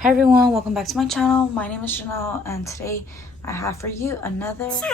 Hi everyone, welcome back to my channel. My name is Chanel and today I have for you another So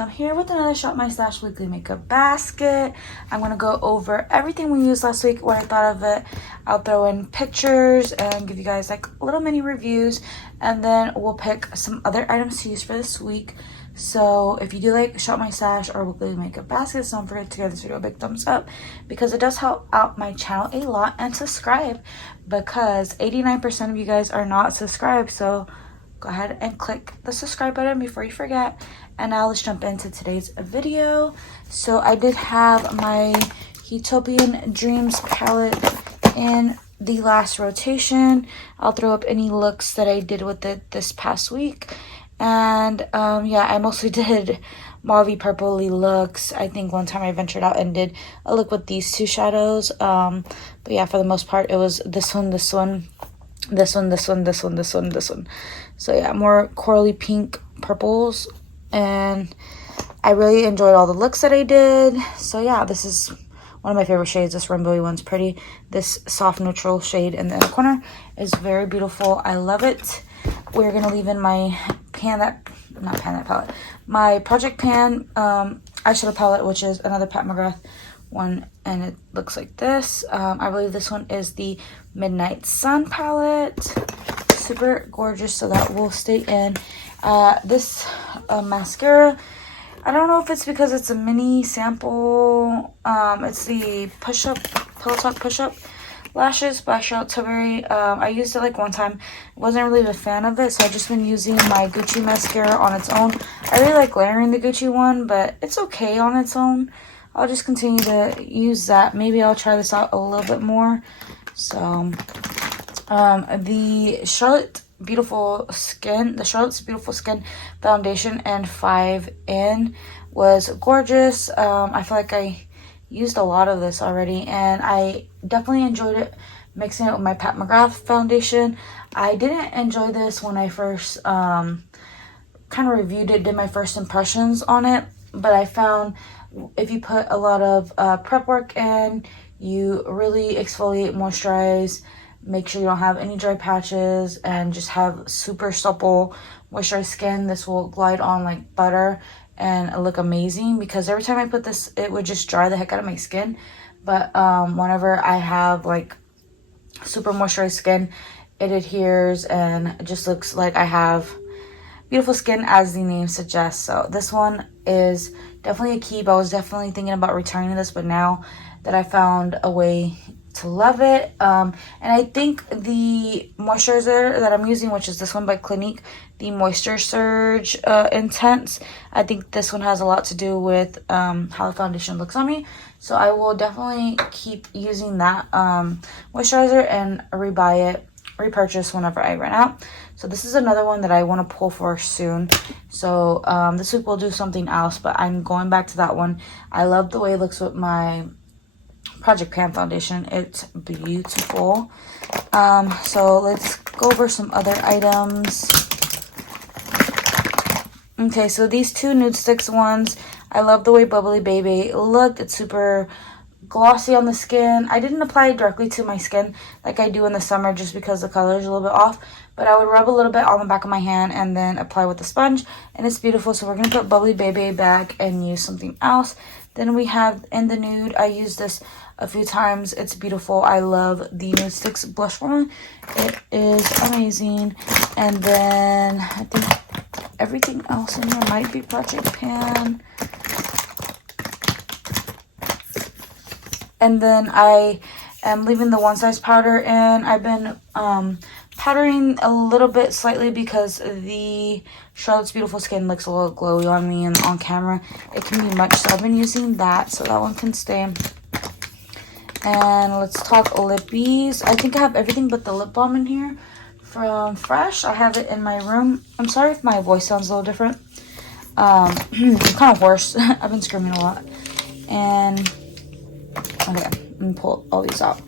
I'm here with another Shop My Stash weekly makeup basket. I'm going to go over everything we used last week, what I thought of it. I'll throw in pictures and give you guys like little mini reviews, and then we'll pick some other items to use for this week. So if you do like Shop My Stash or weekly makeup baskets, don't forget to give this video a big thumbs up because it does help out my channel a lot, and subscribe because 89% of you guys are not subscribed. So go ahead and click the subscribe button before you forget. And now let's jump into today's video. So I did have my Utopian Dreams palette in the last rotation. I'll throw up any looks that I did with it this past week. And yeah, I mostly did mauve purpley looks. I think one time I ventured out and did a look with these two shadows. But yeah, for the most part it was this one, this one, this one, this one, this one, this one, this one. So yeah, more corally pink purples, and I really enjoyed all the looks that I did. So yeah, this is one of my favorite shades. This rainbowy one's pretty. This soft neutral shade in the inner corner is very beautiful. I love it. We're gonna leave in my palette, my Project Pan eyeshadow palette, which is another Pat McGrath one, and it looks like this. I believe this one is the Midnight Sun palette. Super gorgeous, so that will stay in. This mascara, I don't know if it's because it's a mini sample. It's the Pillow Talk Push Up Lashes by Charlotte Tilbury. I used it like one time. Wasn't really a fan of it, so I've just been using my Gucci mascara on its own. I really like layering the Gucci one, but it's okay on its own. I'll just continue to use that. Maybe I'll try this out a little bit more. So the Charlotte's Beautiful Skin foundation in 5in was gorgeous. I feel like I used a lot of this already, and I definitely enjoyed it mixing it with my Pat McGrath foundation. I didn't enjoy this when I first kind of reviewed it, did my first impressions on it, but I found if you put a lot of prep work in, you really exfoliate, moisturize, make sure you don't have any dry patches, and just have super supple moisturized skin, this will glide on like butter and look amazing. Because every time I put this, it would just dry the heck out of my skin. But whenever I have like super moisturized skin, it adheres and it just looks like I have beautiful skin, as the name suggests. So this one is definitely a keep. I was definitely thinking about returning this, but now that I found a way to love it, and I think the moisturizer that I'm using, which is this one by Clinique, the Moisture Surge Intense, I think this one has a lot to do with how the foundation looks on me. So I will definitely keep using that moisturizer and repurchase whenever I run out. So this is another one that I want to pull for soon. So this week we'll do something else, but I'm going back to that one. I love the way it looks with my Project Pan foundation. It's beautiful. So let's go over some other items. Okay, so these two nude sticks ones, I love the way Bubbly Baby looked. It's super glossy on the skin. I didn't apply it directly to my skin like I do in the summer just because the color is a little bit off, but I would rub a little bit on the back of my hand and then apply with the sponge, and it's beautiful. So we're going to put Bubbly Baby back and use something else. Then we have in the nude, I used this a few times. It's beautiful. I love the Nude Sticks blush formula. It is amazing. And then I think everything else in here might be Project Pan. And then I am leaving the One Size powder in. I've been powdering a little bit slightly because the Charlotte's Beautiful Skin looks a little glowy on me, and on camera it can be much, so I've been using that, so that one can stay. And let's talk lippies. I think I have everything but the lip balm in here from Fresh. I have it in my room. I'm sorry if my voice sounds a little different. I'm kind of hoarse. I've been screaming a lot. And okay, let me pull all these out.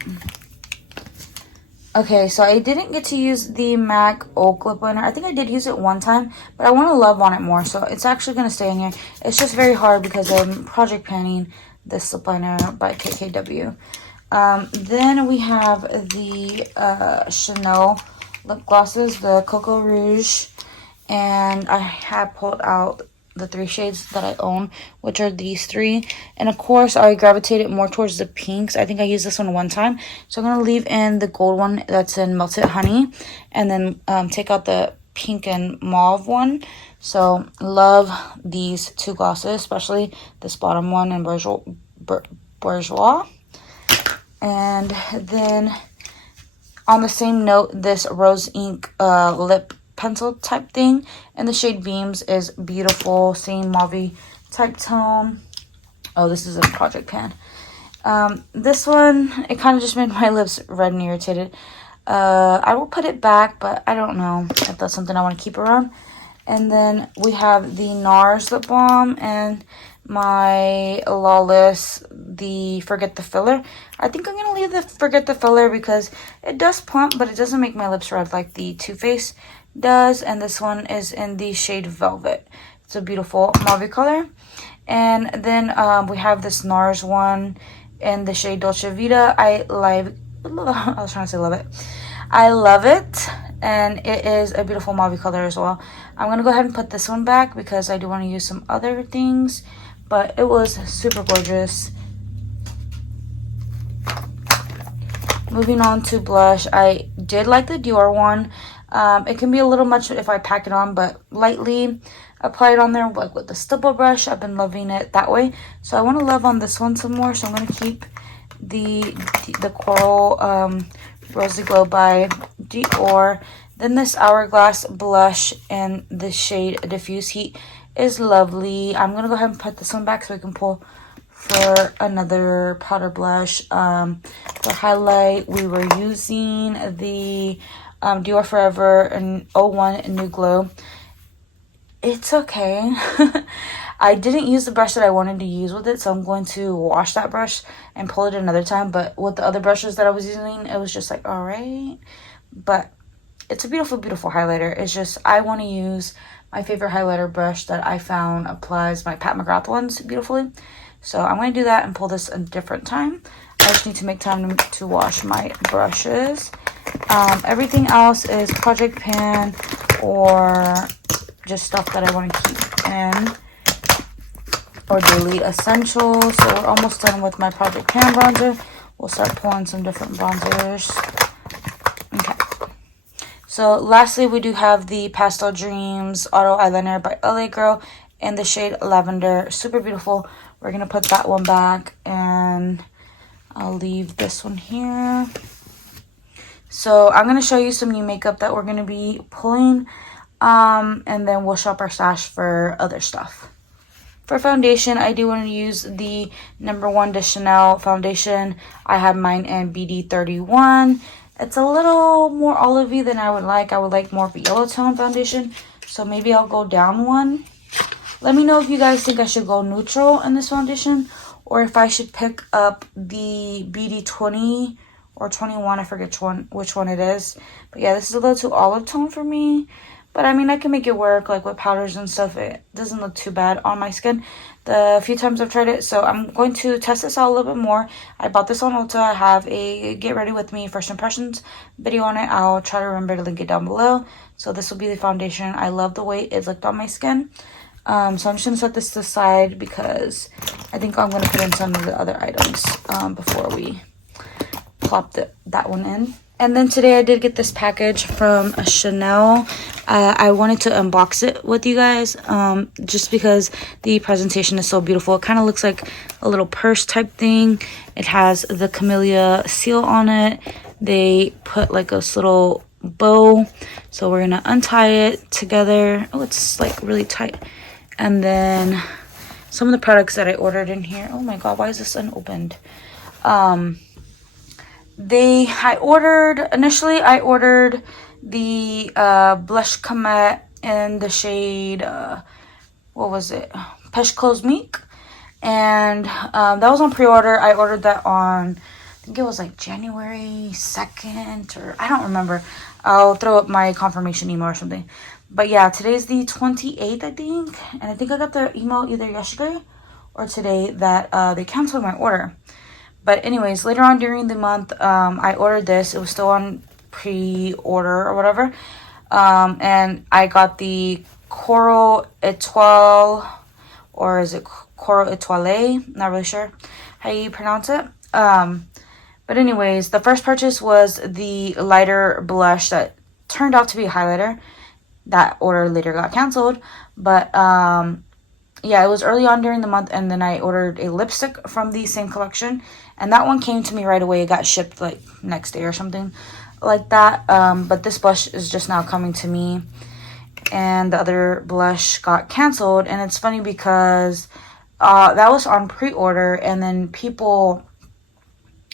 Okay, so I didn't get to use the MAC Oak Lip Liner. I think I did use it one time, but I want to love on it more, so it's actually going to stay in here. It's just very hard because I'm project panning this lip liner by KKW. Then we have the Chanel lip glosses, the Coco Rouge, and I have pulled out the 3 shades that I own, which are these 3. And of course, I gravitated more towards the pinks. I think I used this one time, so I'm going to leave in the gold one that's in Melted Honey, and then take out the pink and mauve one. So love these 2 glosses, especially this bottom one in Bourgeois. And then on the same note, this rose ink lip pencil type thing in the shade Beams is beautiful. Same mauve type tone. Oh, this is a project pan. This one, it kind of just made my lips red and irritated. I will put it back, but I don't know if that's something I want to keep around. And then we have the Nars Lip Balm and my Lawless, the Forget the Filler. I think I'm going to leave the Forget the Filler because it does plump, but it doesn't make my lips red like the Too Faced does. And this one is in the shade Velvet. It's a beautiful mauve color. And then we have this Nars one in the shade Dolce Vita. I was trying to say love it. I love it, and it is a beautiful mauve color as well. I'm going to go ahead and put this one back because I do want to use some other things, but it was super gorgeous. Moving on to blush, I did like the Dior one. It can be a little much if I pack it on, but lightly apply it on there like with the stipple brush. I've been loving it that way, so I want to love on this one some more, so I'm going to keep the Coral Rosy Glow by Dior. Then this Hourglass Blush in the shade Diffuse Heat is lovely. I'm going to go ahead and put this one back so I can pull for another powder blush. For highlight, we were using the Dior Forever and 01 New Glow. It's okay. I didn't use the brush that I wanted to use with it, so I'm going to wash that brush and pull it another time. But with the other brushes that I was using, it was just like, all right. But it's a beautiful, beautiful highlighter. It's just, I want to use my favorite highlighter brush that I found applies my Pat McGrath ones beautifully. So I'm going to do that and pull this a different time. I just need to make time to wash my brushes. Everything else is project pan or just stuff that I want to keep in, or daily essentials. So we're almost done with my project pan bronzer. We'll start pulling some different bronzers. Okay. So lastly, we do have the Pastel Dreams Auto Eyeliner by LA Girl in the shade Lavender. Super beautiful. We're going to put that one back, and I'll leave this one here. So I'm going to show you some new makeup that we're going to be pulling, and then we'll shop our stash for other stuff. For foundation, I do want to use the number 1 de Chanel foundation. I have mine in BD31. It's a little more olivey than I would like. I would like more of a yellow tone foundation, so maybe I'll go down one. Let me know if you guys think I should go neutral in this foundation, or if I should pick up the BD20 or 21. I forget which one it is. But yeah, this is a little too olive tone for me. But I mean, I can make it work, like with powders and stuff. It doesn't look too bad on my skin the few times I've tried it. So I'm going to test this out a little bit more. I bought this on Ulta. I have a Get Ready With Me First Impressions video on it. I'll try to remember to link it down below. So this will be the foundation. I love the way it looked on my skin. So I'm just going to set this to the side because I think I'm going to put in some of the other items before we plop that one in. And then today I did get this package from Chanel. I wanted to unbox it with you guys just because the presentation is so beautiful. It kind of looks like a little purse type thing. It has the camellia seal on it. They put like a little bow. So we're going to untie it together. Oh, it's like really tight. And then some of the products that I ordered in here. Oh my god, why is this unopened? Initially I ordered the blush Comet in the shade what was it, Peche Cosmique, and that was on pre-order. I ordered that on, I think it was like January 2nd, or I don't remember. I'll throw up my confirmation email or something. But yeah, today's the 28th, I think, and I think I got the email either yesterday or today that they canceled my order. But anyways, later on during the month, I ordered this. It was still on pre-order or whatever. And I got the Coral Etoile, or is it Coral Etoile? Not really sure how you pronounce it. But anyways, the first purchase was the lighter blush that turned out to be a highlighter. That order later got canceled. But yeah, it was early on during the month, and then I ordered a lipstick from the same collection. And that one came to me right away. It got shipped like next day or something like that. But this blush is just now coming to me. And the other blush got canceled. And it's funny because that was on pre-order, and then people,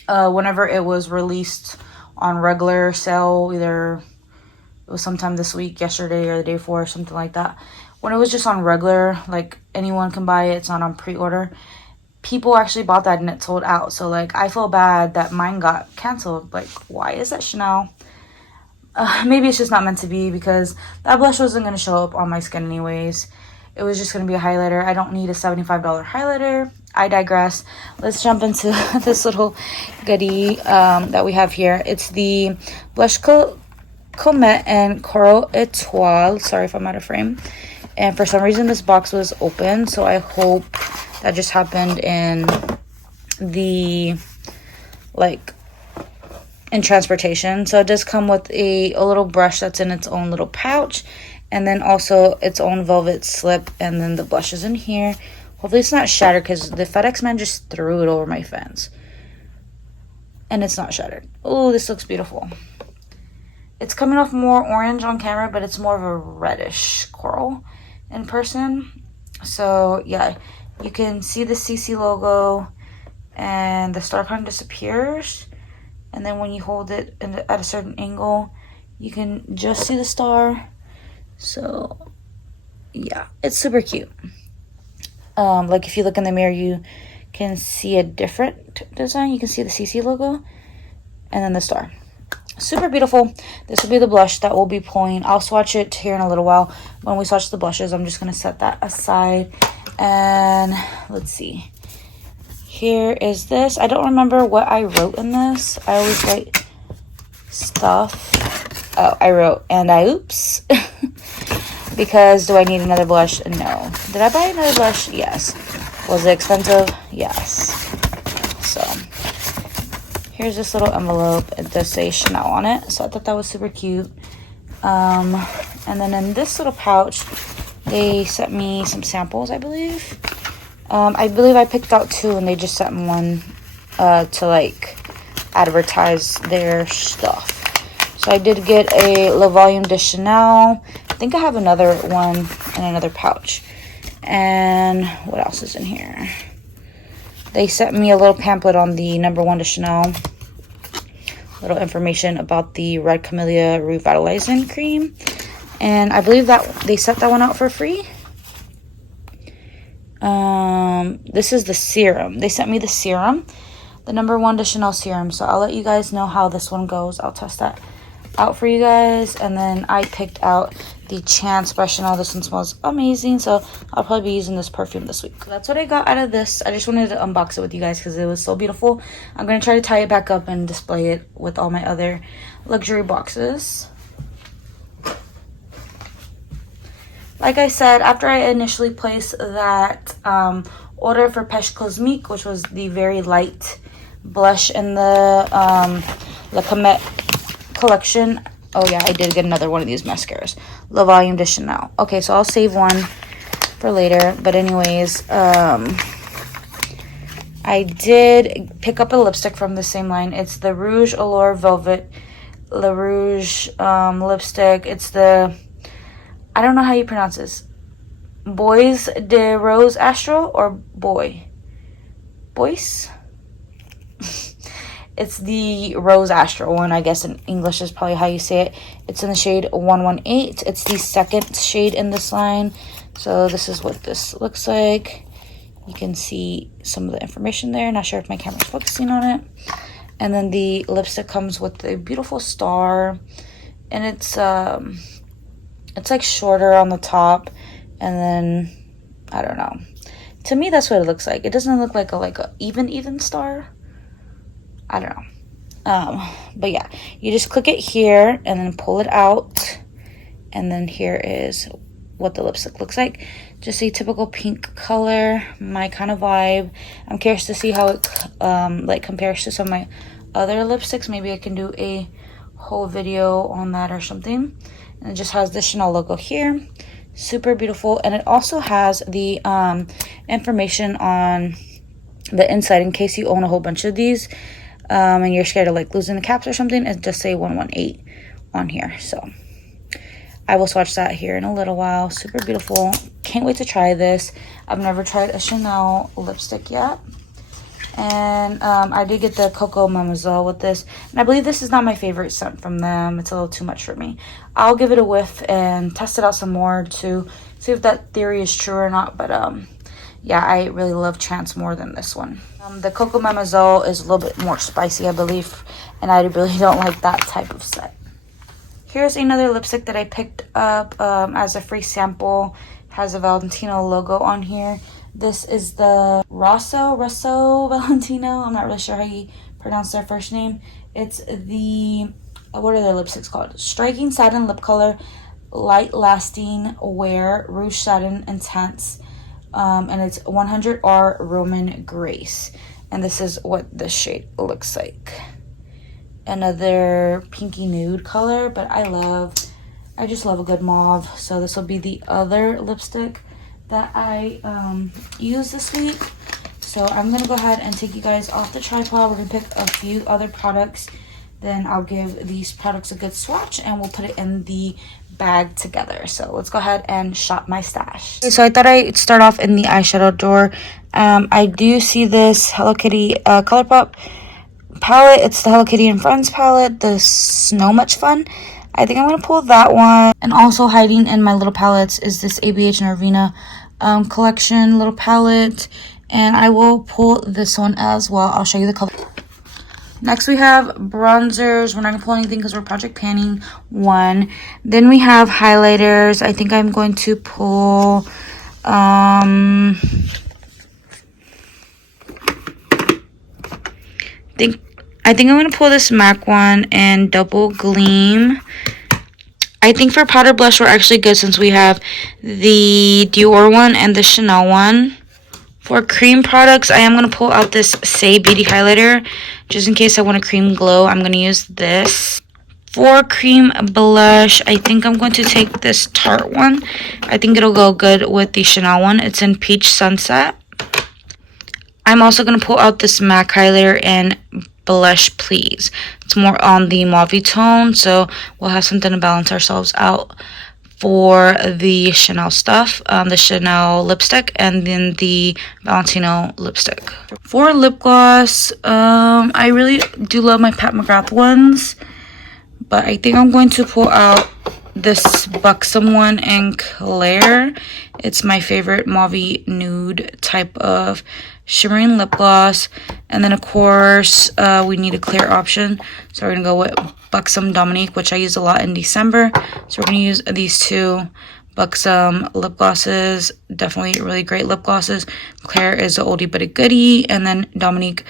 whenever it was released on regular sale, either it was sometime this week, yesterday, or the day before, or something like that. When it was just on regular, like anyone can buy it, it's not on pre-order, people actually bought that and it sold out. So like, I feel bad that mine got canceled. Like, why is that, Chanel? Maybe it's just not meant to be, because that blush wasn't going to show up on my skin anyways. It was just going to be a highlighter. I don't need a $75 highlighter. I digress. Let's jump into this little goodie that we have here. It's the Blush Comet and Coral Etoile. Sorry if I'm out of frame. And for some reason, this box was open. So I hope that just happened in the, like, in transportation. So it does come with a little brush that's in its own little pouch. And then also its own velvet slip. And then the blush is in here. Hopefully it's not shattered, because the FedEx man just threw it over my fence. And it's not shattered. Oh, this looks beautiful. It's coming off more orange on camera, but it's more of a reddish coral in person. So yeah, you can see the CC logo, and the star kind of disappears. And then when you hold it at a certain angle, you can just see the star. So yeah, it's super cute. Like if you look in the mirror, you can see a different design. You can see the CC logo and then the star. Super beautiful. This will be the blush that we'll be pulling. I'll swatch it here in a little while. When we swatch the blushes, I'm just going to set that aside. And let's see. Here is this. I don't remember what I wrote in this. I always write stuff. Oh, I wrote, and I oops. Because do I need another blush? No. Did I buy another blush? Yes. Was it expensive? Yes. So here's this little envelope. It does say Chanel on it, so I thought that was super cute. And then in this little pouch, they sent me some samples, I believe. I picked out 2, and they just sent me one to like advertise their stuff. So I did get a Le Volume de Chanel. I think I have another one in another pouch. And what else is in here? They sent me a little pamphlet on the #1 de Chanel. Little information about the Red Camellia Revitalizing Cream. And I believe that they sent that one out for free. This is the serum. They sent me the serum. The #1 de Chanel serum. So I'll let you guys know how this one goes. I'll test that out for you guys. And then I picked out the Chance by Chanel. This one smells amazing, so I'll probably be using this perfume this week. That's what I got out of this. I just wanted to unbox it with you guys because it was so beautiful. I'm going to try to tie it back up and display it with all my other luxury boxes. Like I said, after I initially placed that order for Peche Cosmique, which was the very light blush in the La Comet collection. Oh yeah, I did get another one of these mascaras. Le Volume de Chanel. Okay, so I'll save one for later. But anyways, I did pick up a lipstick from the same line. It's the Rouge Allure Velvet Le Rouge lipstick. It's the, I don't know how you pronounce this. Bois de Rose Astral or Boy? Bois? It's the Rose Astral one, I guess in English is probably how you say it. It's in the shade 118. It's the second shade in this line. So this is what this looks like. You can see some of the information there. Not sure if my camera's focusing on it. And then the lipstick comes with a beautiful star. And it's like shorter on the top. And then, I don't know. To me, that's what it looks like. It doesn't look like a even star. I don't know. But yeah, you just click it here and then pull it out, and then here is what the lipstick looks like. Just a typical pink color, my kind of vibe. I'm curious to see how it like compares to some of my other lipsticks. Maybe I can do a whole video on that or something. And it just has the Chanel logo here. Super beautiful. And it also has the information on the inside in case you own a whole bunch of these and you're scared of like losing the caps or something. It just say 118 on here. So I will swatch that here in a little while. Super beautiful. Can't wait to try this. I've never tried a Chanel lipstick yet. And I did get the Coco Mademoiselle with this. And I believe this is not my favorite scent from them. It's a little too much for me. I'll give it a whiff and test it out some more to see if that theory is true or not. But yeah, I really love Chance more than this one. The Coco Mademoiselle is a little bit more spicy, I believe. And I really don't like that type of scent. Here's another lipstick that I picked up as a free sample. It has a Valentino logo on here. This is the Rosso Valentino. I'm not really sure how you pronounce their first name. It's the, what are their lipsticks called? Striking Satin Lip Color, Light Lasting Wear, Rouge Satin Intense. And it's 100R Roman Grace. And this is what this shade looks like. Another pinky nude color, but I just love a good mauve. So this will be the other lipstick that I used this week. So I'm gonna go ahead and take you guys off the tripod. We're gonna pick a few other products, then I'll give these products a good swatch and we'll put it in the bag together. So let's go ahead and shop my stash. Okay, so I thought I'd start off in the eyeshadow drawer. I do see this Hello Kitty ColourPop palette. It's the Hello Kitty and Friends palette, the Snow Much Fun. I think I'm gonna pull that one. And also hiding in my little palettes is this ABH Norvina collection little palette, and I will pull this one as well. I'll show you the color. Next we have bronzers. We're not gonna pull anything because we're project panning one. Then we have highlighters. I think I'm going to pull I think I'm going to pull this MAC one and Double Gleam. I think for powder blush, we're actually good since we have the Dior one and the Chanel one. For cream products, I am going to pull out this Say Beauty highlighter. Just in case I want a cream glow, I'm going to use this. For cream blush, I think I'm going to take this Tarte one. I think it'll go good with the Chanel one. It's in Peach Sunset. I'm also going to pull out this MAC highlighter and Blush Please. It's more on the mauve tone, so we'll have something to balance ourselves out for the Chanel stuff, the Chanel lipstick, and then the Valentino lipstick. For lip gloss, I really do love my Pat McGrath ones, but I think I'm going to pull out this Buxom one in Claire. It's my favorite mauve nude type of shimmering lip gloss. And then of course we need a clear option, so we're gonna go with Buxom Dominique, which I use a lot in December. So we're gonna use these two Buxom lip glosses. Definitely really great lip glosses. Claire is an oldie but a goodie, and then Dominique,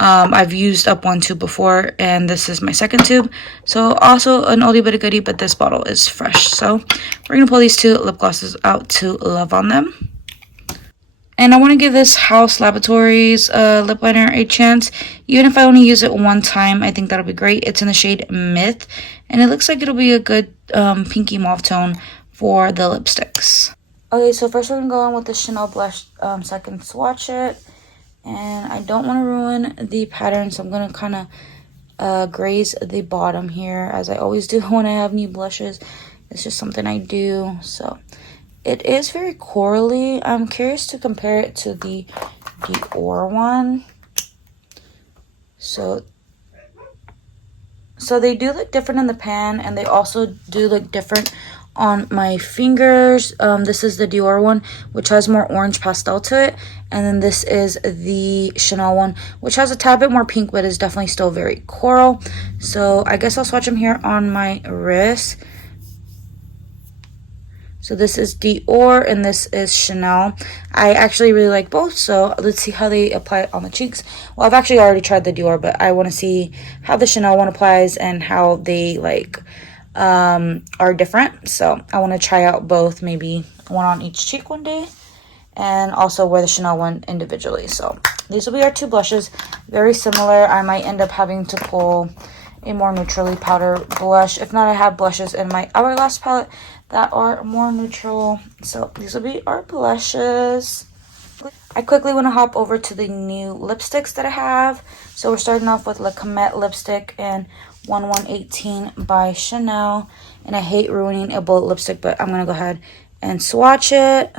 I've used up one tube before, and this is my second tube, so also an oldie but a goodie, but this bottle is fresh. So we're gonna pull these two lip glosses out to love on them. And I want to give this House Laboratories lip liner a chance. Even if I only use it one time, I think that'll be great. It's in the shade Myth, and it looks like it'll be a good pinky mauve tone for the lipsticks. Okay, so first we're going to go in with the Chanel blush so I can swatch it. And I don't want to ruin the pattern, so I'm going to kind of graze the bottom here, as I always do when I have new blushes. It's just something I do, so... It is very corally. I'm curious to compare it to the Dior one. So they do look different in the pan, and they also do look different on my fingers. This is the Dior one, which has more orange pastel to it. And then this is the Chanel one, which has a tad bit more pink, but is definitely still very coral. So I guess I'll swatch them here on my wrist. So this is Dior and this is Chanel. I actually really like both, so let's see how they apply on the cheeks. Well, I've actually already tried the Dior, but I want to see how the Chanel one applies and how they like are different. So I want to try out both, maybe one on each cheek one day, and also wear the Chanel one individually. So these will be our two blushes, very similar. I might end up having to pull a more neutrally powder blush. If not, I have blushes in my Hourglass palette that are more neutral. So these will be our blushes. I quickly want to hop over to the new lipsticks that I have. So we're starting off with La Comète lipstick in 1118 by Chanel. And I hate ruining a bullet lipstick, but I'm going to go ahead and swatch it.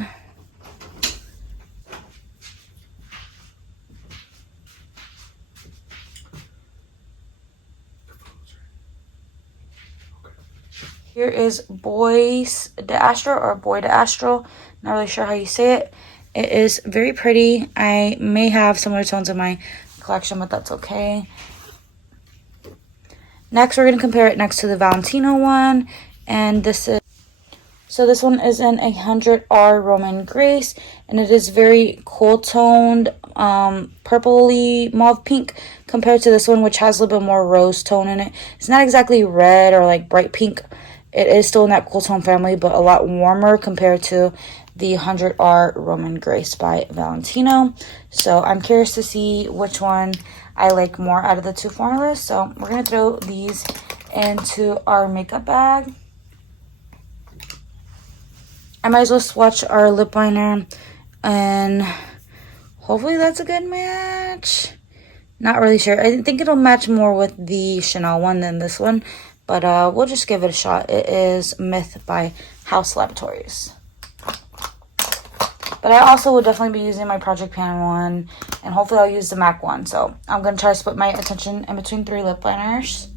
Here is Boys de Astro or Boy de Astro. Not really sure how you say it. It is very pretty. I may have similar tones in my collection, but that's okay. Next, we're going to compare it next to the Valentino one. And this is, so this one is in 100R Roman Grace. And it is very cool toned, purpley mauve pink compared to this one, which has a little bit more rose tone in it. It's not exactly red or like bright pink. It is still in that cool tone family, but a lot warmer compared to the 100R Roman Grace by Valentino. So I'm curious to see which one I like more out of the two formulas. So we're going to throw these into our makeup bag. I might as well swatch our lip liner, and hopefully that's a good match. Not really sure. I think it'll match more with the Chanel one than this one, but we'll just give it a shot. It is Myth by House Laboratories. But I also will definitely be using my Project Pan one, and hopefully I'll use the MAC one. So I'm going to try to split my attention in between 3 lip liners.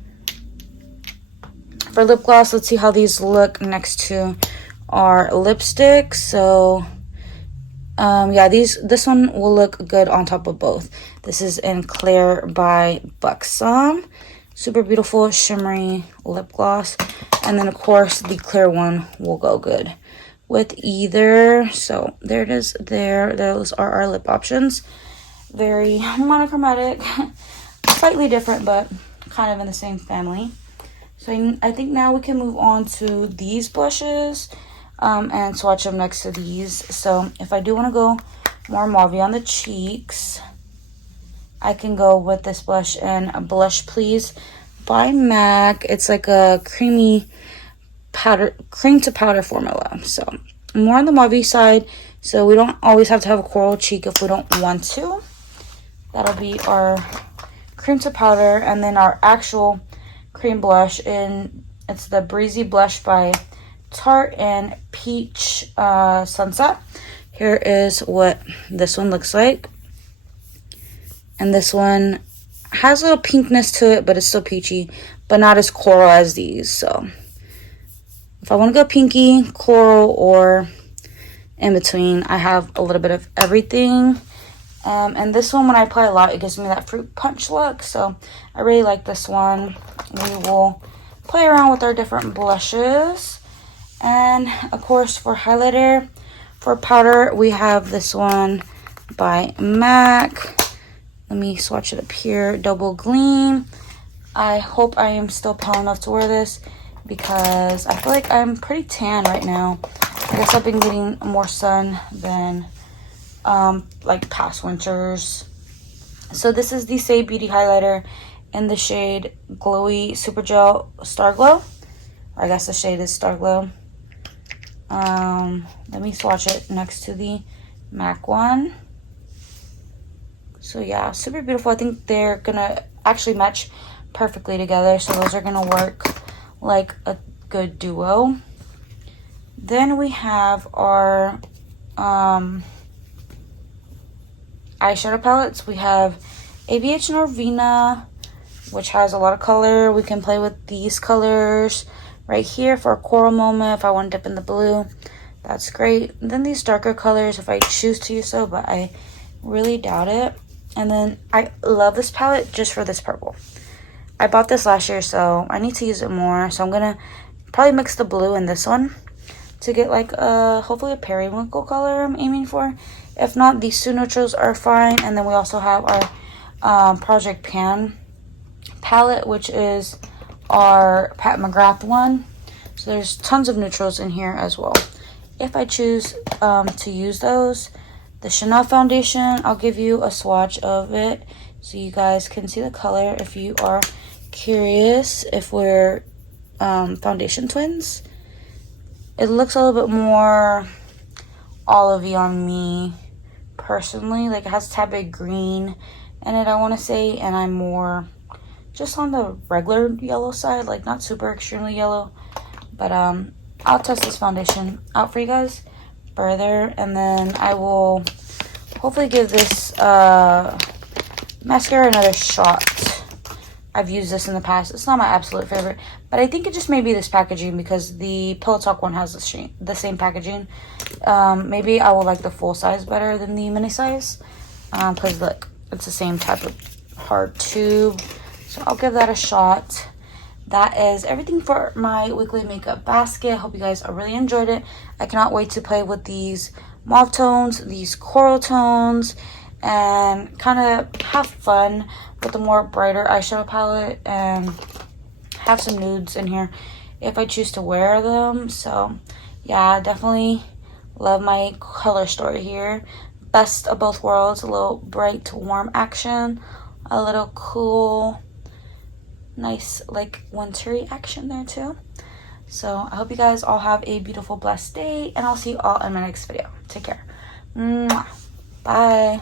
For lip gloss, let's see how these look next to our lipsticks. So yeah, this one will look good on top of both. This is in Claire by Buxom. Super beautiful shimmery lip gloss. And then of course the clear one will go good with either. So there it is there. Those are our lip options. Very monochromatic, slightly different, but kind of in the same family. So I think now we can move on to these blushes and swatch them next to these. So if I do want to go more mauve on the cheeks, I can go with this blush in Blush Please by MAC. It's like a creamy powder, cream to powder formula. So more on the mauve side, so we don't always have to have a coral cheek if we don't want to. That'll be our cream to powder, and then our actual cream blush in, it's the Breezy Blush by Tarte and Peach Sunset. Here is what this one looks like, and this one has a little pinkness to it, but it's still peachy, but not as coral as these. So if I want to go pinky, coral, or in between, I have a little bit of everything. And this one, when I apply a lot, it gives me that fruit punch look. So I really like this one. We will play around with our different blushes. And of course, for highlighter, for powder, we have this one by MAC. Let me swatch it up here. Double Gleam. I hope I am still pale enough to wear this, because I feel like I'm pretty tan right now. I guess I've been getting more sun than like past winters. So this is the Say Beauty highlighter in the shade Glowy Super Gel Star Glow. I guess the shade is Star Glow. Let me swatch it next to the MAC one. So yeah, super beautiful. I think they're gonna actually match perfectly together, so those are gonna work like a good duo. Then we have our eyeshadow palettes. We have ABH Norvina, which has a lot of color. We can play with these colors right here for a coral moment if I want to dip in the blue. That's great. And then these darker colors if I choose to use so, but I really doubt it. And then I love this palette just for this purple. I bought this last year, so I need to use it more. So I'm gonna probably mix the blue in this one. to get like hopefully a periwinkle color I'm aiming for. If not, these two neutrals are fine. And then we also have our Project Pan palette, which is our Pat McGrath one. So there's tons of neutrals in here as well. If I choose to use those, the Chanel foundation, I'll give you a swatch of it so you guys can see the color if you are curious if we're foundation twins. It looks a little bit more olivey on me personally. Like, it has tabby green in it, I want to say, and I'm more just on the regular yellow side, like not super extremely yellow. But I'll test this foundation out for you guys further, and then I will hopefully give this mascara another shot. I've used this in the past. It's not my absolute favorite, but I think it just may be this packaging because the Pillow Talk one has the same packaging. Maybe I will like the full size better than the mini size because look, it's the same type of hard tube. So I'll give that a shot. That is everything for my weekly makeup basket. Hope you guys really enjoyed it. I cannot wait to play with these mauve tones, these coral tones, and kind of have fun with the more brighter eyeshadow palette and have some nudes in here if I choose to wear them. So yeah, definitely love my color story here. Best of both worlds. A little bright, warm action, a little cool, nice like wintry action there too. So I hope you guys all have a beautiful, blessed day, and I'll see you all in my next video. Take care. Mwah. Bye.